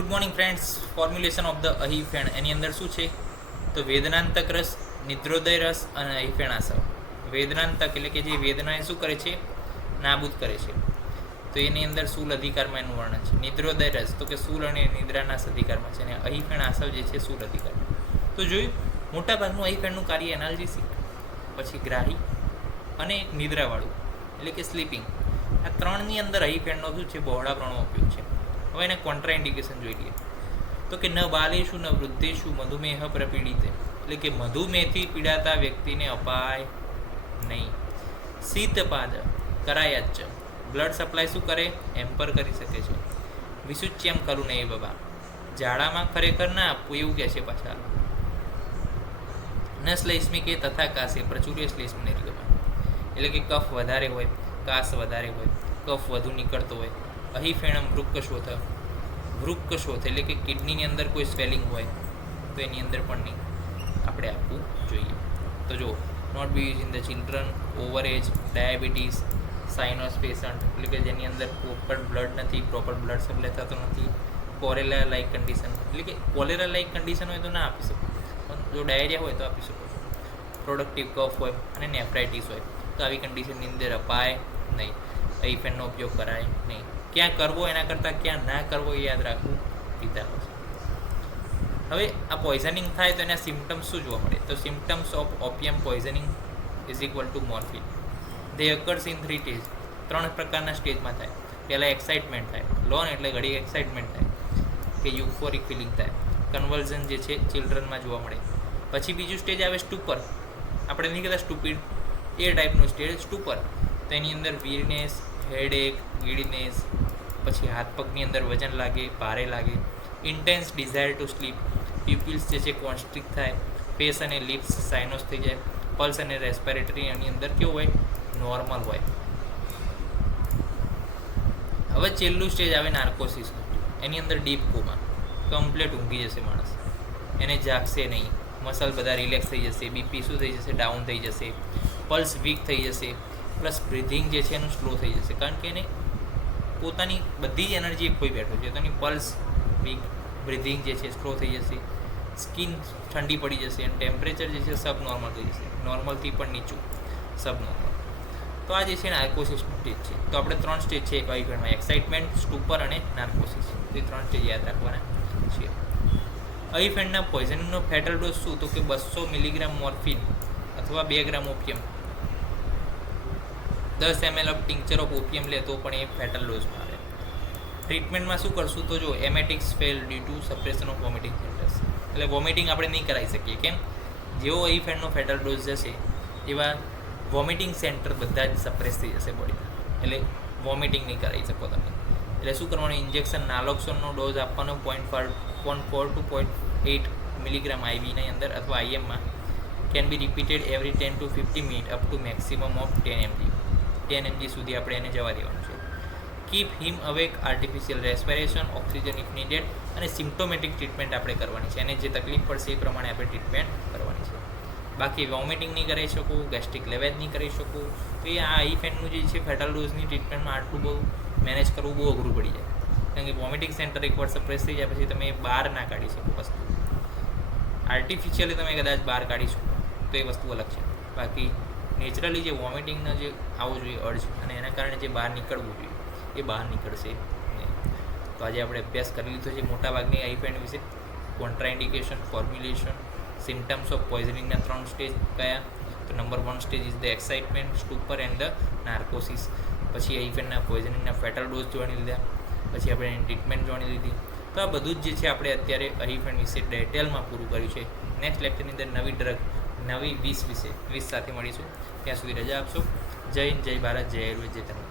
Good morning friends. Formulation of the અહીફેણ એની અંદર શું છે તો વેદનાંતક રસ, નિદ્રોદય રસ અને અહીફેણાસવ. વેદનાંતક એટલે કે જે વેદનાએ શું કરે છે, નાબૂદ કરે છે, તો એની અંદર શૂલ અધિકારમાં એનું વર્ણન છે. નિદ્રોદય રસ તો કે શૂલ અને નિદ્રાના અધિકારમાં છે, અને અહીફેણાસવ જે છે શૂલ અધિકારમાં. તો જોયું મોટાભાગનું અહીફેણનું કાર્ય એનાલ્જેસિક, પછી ગ્રાહી અને નિદ્રાવાળું એટલે કે સ્લીપિંગ. આ ત્રણની અંદર અહીફેણનો શું છે બહોળા પ્રમાણમાં ઉપયોગ છે. હવે એને કોન્ટ્રાઇન્ડિકેશન જોઈ લઈએ તો કે ન બાલેશુ ન વૃદ્ધેશુ મધુમેહ પ્રપીડિતે, એટલે કે મધુમેહથી પીડાતા વ્યક્તિને અપાય નહીં. શીતપાદ કરાયચ, બ્લડ સપ્લાય શું કરે, એમ્પર કરી શકે છે. વિસુચ્યમ ખરું નહીં બાબા, ઝાડામાં ખરેખર ના આપવું એવું કહે છે પાછા. ન શ્લેષ્મી કે તથા કાશે પ્રચુર્ય શ્લેષ્મ નિર્ગમન, એટલે કે કફ વધારે હોય, કાસ વધારે હોય, કફ વધુ નીકળતો હોય. અહીફેણમ વૃક્કશોથ, વૃક્કશોથ એટલે કે કિડનીની અંદર કોઈ સ્વેલિંગ હોય તો એની અંદર પણ નહીં આપણે આપવું જોઈએ. તો જો not be use in the children, over age, diabetes, sinus patient એટલે કે જેની અંદર પ્રોપર બ્લડ નથી, પ્રોપર બ્લડ સપ્લાય થતો નથી, કોલેરા લાઇક કન્ડિશન એટલે કે કોલેરા લાઇક કન્ડિશન હોય તો ના આપી શકો, પણ જો ડાયરિયા હોય તો આપી શકો છો. પ્રોડક્ટિવ કફ હોય અને નેફ્રાઇટિસ હોય તો આવી કન્ડિશનની અંદર અપાય નહીં, અહીફેણનો ઉપયોગ કરાય નહીં. ક્યાં કરવો એના કરતાં ક્યાં ના કરવો એ યાદ રાખવું વિધાનો છે. હવે આ પોઈઝનિંગ થાય તો એના સિમ્ટમ્સ શું જોવા મળે તો symptoms of opium poisoning is equal to morphine. They occurs in 3 stage, 3 પ્રકારના સ્ટેજમાં થાય. પહેલાં એક્સાઇટમેન્ટ થાય, લોન એટલે ઘડી એક્સાઇટમેન્ટ થાય કે યુફોરિક ફિલિંગ થાય, કન્વલ્ઝન જે છે ચિલ્ડ્રનમાં જોવા મળે. પછી બીજું સ્ટેજ આવે સ્ટુપર, આપણે નહીં કહેતા સ્ટુપિડ, એ ટાઈપનું સ્ટેજ સ્ટુપર. તો એની અંદર વીરનેસ, હેડેક, ગીડીનેસ, પછી હાથ પગની અંદર વજન લાગે, ભારે લાગે, intense desire to sleep, pupils જે છે કોન્સ્ટ્રિક્ટ થાય, ફેસ અને લિપ્સ સાઇનોસ થઈ જાય, પલ્સ અને રેસ્પિરેટરી એની અંદર કેવું હોય, નોર્મલ હોય. હવે છેલ્લું સ્ટેજ આવે નાર્કોસિસનું, એની અંદર ડીપ કોમા, કમ્પ્લીટ ઊંઘી જશે માણસ, એને જાગશે નહીં, મસલ બધા રિલેક્સ થઈ જશે, બીપી શું થઈ જશે, ડાઉન થઈ જશે, પલ્સ વીક થઈ જશે, પ્લસ બ્રિધિંગ જે છે એનું સ્લો થઈ જશે, કારણ કે એને પોતાની બધી જ એનર્જી ખોઈ બેઠો છે, તો એની પલ્સ વીક, બ્રિધિંગ જે છે સ્લો થઈ જશે, સ્કિન ઠંડી પડી જશે, અને ટેમ્પરેચર જે છે સબ નોર્મલ થઈ જશે, નોર્મલથી પણ નીચું, સબ નોર્મલ. તો આ જે છે નાર્કોસિસનું સ્ટેજ છે. તો આપણે 3 સ્ટેજ છે અહીફેણમાં, એક્સાઇટમેન્ટ, સ્ટુપર અને નાર્કોસિસ, એ 3 સ્ટેજ યાદ રાખવાના છે. અહીફેણના પોઈઝનિંગનો ફેટલ ડોઝ શું તો કે 200 મિલીગ્રામ મોર્ફિન અથવા 2 ગ્રામ ઓપિયમ. 10 ml ઓફ ટિંક્ચર ઓફ ઓપિયમ લે તો પણ એ ફેટલ ડોઝમાં આવે. ટ્રીટમેન્ટમાં શું કરશું તો જો emetics fail due to suppression of vomiting centres, એટલે વોમિટિંગ આપણે નહીં કરાવી શકીએ. કેમ? જેવો અહીફેણનો ફેટલ ડોઝ જશે એવા વોમિટિંગ સેન્ટર બધા જ સપ્રેસ થઈ જશે બોડીમાં, એટલે વોમિટિંગ નહીં કરાવી શકો તમે. એટલે શું કરવાનું, ઇન્જેક્શન નાલોક્સોનનો ડોઝ આપવાનો 0.4 to 0.8 મિલીગ્રામ આઈવીની અંદર અથવા આઈએમમાં. Can be repeated every 10 to 50 minute up to maximum of 10 mg. 10 mg સુધી આપણે એને જવા દેવાનું છે. Keep him awake, artificial respiration, oxygen if needed, અને સિમ્પ્ટોમેટિક ટ્રીટમેન્ટ આપણે કરવાની છે, અને જે તકલીફ પડશે એ પ્રમાણે આપણે ટ્રીટમેન્ટ કરવાની છે. બાકી વોમિટિંગ નહીં કરી શકું, ગેસ્ટ્રિક લેવેજ નહીં કરી શકું, તો એ આ અહીફેણનું જે છે ફેટલ ડોઝની ટ્રીટમેન્ટમાં આટલું બહુ મેનેજ કરવું બહુ અઘરું પડી જાય, કારણ કે વોમિટિંગ સેન્ટર એકવાર સપ્રેસ થઈ જાય પછી તમે બહાર ના કાઢી શકો વસ્તુ. આર્ટિફિશિયલી તમે કદાચ બહાર કાઢી શકો તો એ વસ્તુ અલગ છે. બાકી નેચરલી જે વોમિટિંગનો જે આવવું જોઈએ અર્જ, અને એના કારણે જે બહાર નીકળવું જોઈએ એ બહાર નીકળશે નહીં. તો આજે આપણે અભ્યાસ કરી લીધો છે મોટાભાગની અહીફેણ વિશે. કોન્ટ્રાઇન્ડિકેશન, ફોર્મ્યુલેશન, સિમ્ટમ્સ ઓફ પોઈઝનિંગના 3 સ્ટેજ કયા તો number 1 stage is the excitement, stupor and the narcosis. પછી અહીફેણના પોઈઝનિંગના ફેટલ ડોઝ જાણી લીધા, પછી આપણે એની ટ્રીટમેન્ટ જાણી લીધી. તો આ બધું જ જે છે આપણે અત્યારે અહીફેણ વિશે ડિટેલમાં પૂરું કર્યું છે. નેક્સ્ટ લેક્ચરની અંદર નવી ડ્રગ, નવી 20 સાથે મળીશું. ત્યાં સુધી રજા આપશો. જય હિન્દ, જય ભારત, જય આયુર્વેદ, જય ધર્મ.